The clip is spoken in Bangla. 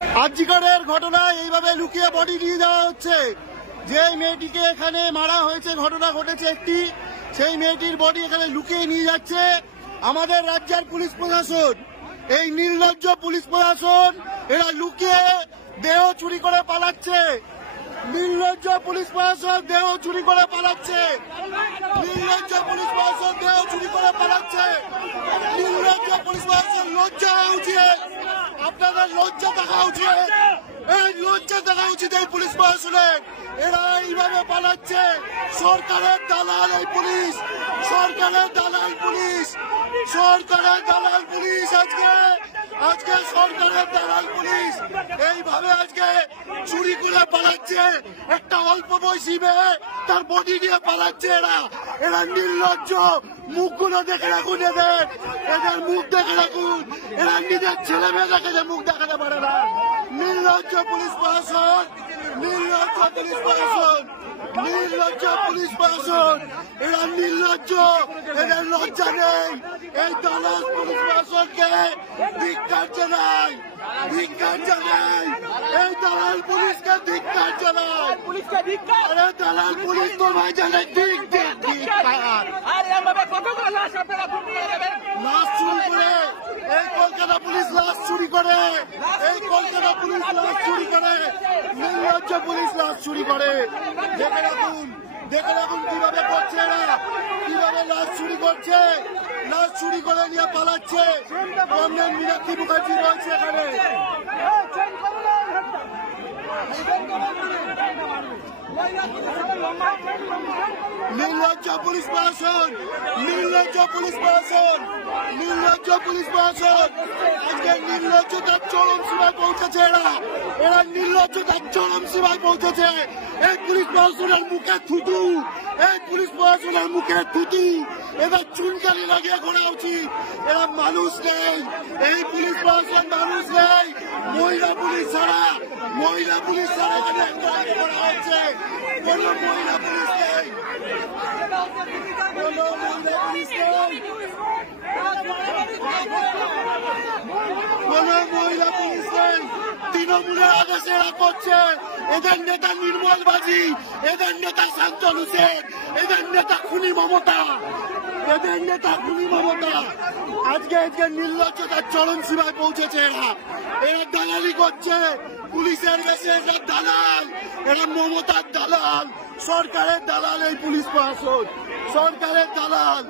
আজিকারের ঘটনায় এইভাবে লুকিয়ে বডি নিয়ে যাওয়া হচ্ছে। যে মেয়েটিকে এখানে মারা হয়েছে, ঘটনা ঘটেছে একটি, সেই মেয়েটির বডি এখানে লুকিয়ে নিয়ে যাচ্ছে আমাদের রাজ্যের পুলিশ প্রশাসন। এই নির্লজ্জ পুলিশ প্রশাসন এরা লুকিয়ে দেহ চুরি করে পালাচ্ছে। নির্লজ্জ পুলিশ প্রশাসন দেহ চুরি করে পালাচ্ছে। নির্লজ্জ পুলিশ প্রশাসন দেহ চুরি করে পালাচ্ছে। নির্লজ্জ পুলিশ প্রশাসন লজ্জা হওয়া উচিত, আপনাদের লজ্জা দেখা উচিত। এই লজ্জা দেখা উচিত এই পুলিশ প্রশাসনের। এরা এইভাবে পালাচ্ছে। সরকারের দালাল এই পুলিশ, সরকারের দালাল পুলিশ, সরকারের দালাল পুলিশ। আজকে সরকারের দালাল পুলিশ এইভাবে আজকে চুরি করে পালাচ্ছে। একটা অল্প বয়সী মেয়ে তার বডি নিয়ে পালাচ্ছে। এরা নির্লজ্জ। মুখগুলো দেখে রাখুন, এদের মুখ দেখে রাখুন। এরা নিজের ছেলে মেয়েদেরকে মুখ দেখাতে পারে না। নির্লজ্জ পুলিশ প্রশাসন, নির্লজ্জ পুলিশ প্রশাসন, নির্লজ্জ পুলিশ প্রশাসন। এরা নির্লজ্জ, এদের লজ্জা নেই। এই দালাল পুলিশ প্রশাসনকে ধিক্কার জানাই, ধিক্কার জানাই। এই দালাল পুলিশকে ধিক্কার জানাই। আরে দালাল পুলিশ তোমায় জানাই লাশ চুরি করে, এই কলকাতা পুলিশ লাশ চুরি করে, এই কলকাতা পুলিশ লাশ চুরি করে, নির্লজ্জ পুলিশ লাশ চুরি করে। দেখে রাখুন, দেখে রাখুন কিভাবে করছে এরা, কিভাবে লাশ চুরি করছে। লাশ চুরি করে নিয়ে পালাচ্ছে। কমরেড মীনাক্ষী মুখার্জি রয়েছে এখানে। নির্লজ্জ পুলিশ প্রশাসন, নির্লজ্জ পুলিশ প্রশাসন, নির্লজ্জ পুলিশ প্রশাসন। আজকে নির্লজ্জতার চরম সীমায় পৌঁছেছে এরা নির্লজ্জতার চরম সীমায় পৌঁছেছে। এই পুলিশ প্রশাসনের মুখে থুতু, এই পুলিশ প্রশাসনের মুখে থুতু। এদের চুনকালি লাগিয়ে ঘোরা উচিত। এরা মানুষ নেই, এই পুলিশ প্রশাসন মানুষ নেই। মহিলা পুলিশ ছাড়া, মহিলা পুলিশ ছাড়া করা হচ্ছে। কোন মহিলা পুলিশ নেই, কোন মহিলা পুলিশ নেই, কোন মহিলা পুলিশ নেই। তৃণমূলের আদেশে এরা করছে। এদের নেতা নির্মল বাজি, এদের নেতা শান্তনু শেখ, এদের নেতা খুনি মমতা, এদের নেতা খুনি মমতা। আজকে নির্লজ্জতার চরম সীমায় পৌঁছেছে এরা। এরা দালালি করছে পুলিশের বেশে। এরা দালাল, এরা মমতার দালাল, সরকারের দালাল এই পুলিশ প্রশাসন, সরকারের দালাল।